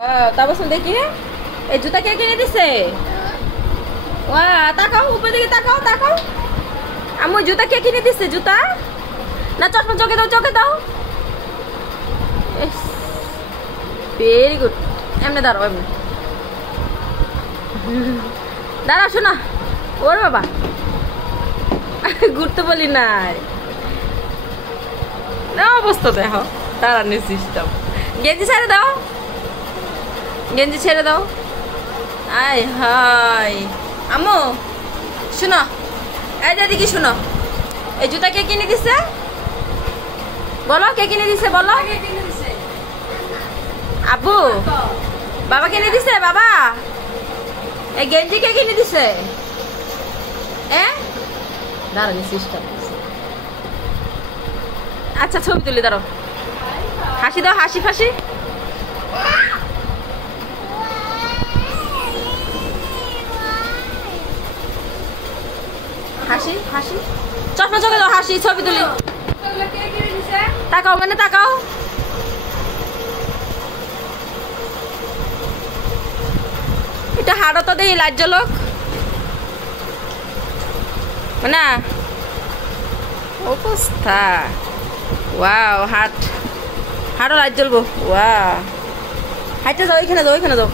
তারপর দেখি এই জুতা কে কিনে দিছে? তাকাও উপর দিকে, তাকাও তাকাও। আম্মু জুতা কে কিনে দিছে? জুতা না চশমা? চোখে দাও, চোখে দাও। Very good. এমনি দাঁড়াও, এমনি দাঁড়া। শোনা ওর বাবা ঘুরতে বলি নাই না। অবস্থা দেখো, দাঁড়ানোর সিস্টেম। গেঞ্জি ছেড়ে দাও, গেঞ্জি ছেড়ে দাও। আয় হাই আম্মু শোনো, এই দিদি শোনো, এই জুতা কে কিনে দিছে? বলো কে কিনে দিছে, বলো। আব্বু, বাবা কিনে দিছে? বাবা এই গেঞ্জি কে কিনে দিছে? দাঁড়ানি সিস্টেম। আচ্ছা ছবি তুলি, দাঁড়ো। হাসি দাও, হাসি ফাঁসি। হাসি হাসি, চশমা চোখে দাও, হাসি, ছবি তুলি। তাকাও, মানে তাকাও। এটা হাড়ো তো দেখি লাজ লোক মানে অবস্থা। ওয়াও, হাড়ো লাজ জ্বলবো। ওয়া হাইটে যাও, ওইখানে যাও, ওইখানে যাও।